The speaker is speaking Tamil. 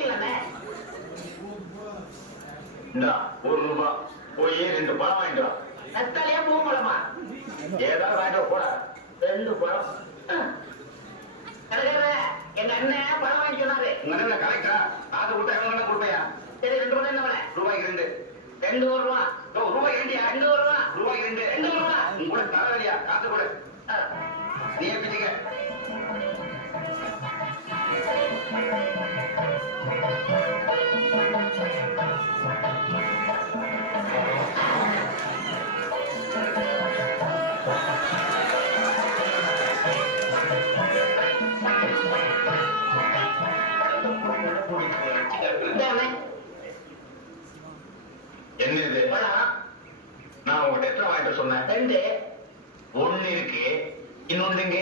ஊட்டிலண்ணே. இந்தா ₹1 போய் 2 பழம் வாங்கிட்டு வா. நத்தாலியா பூம்பழமா? ஏதாவது வாங்கிட்டு போட. 2 பழம். எங்க அண்ணன் பழம் வாங்கி சொன்னாரு. உங்க அண்ணன் கலெக்டரா? காசு கொடுத்தா எவ்வளவு கொடுப்பையா? சரி 2 ரூபாய் என்ன வேலை? ரூபாய்க்கு 2. 2 ரூபா. ரூபாய்க்கு 2. 2 ரூபா. ரூபாய்க்கு 2. 2 ரூபா. உங்க கூட தரவில்லையா? காசு கொடு. நீ பிடிக்க. என்ன இது? நான் உங்ககிட்ட எத்தனை வாங்கிட்டு சொன்னேன்? 2. 1 இருக்கு. இன்னொன்னு இங்க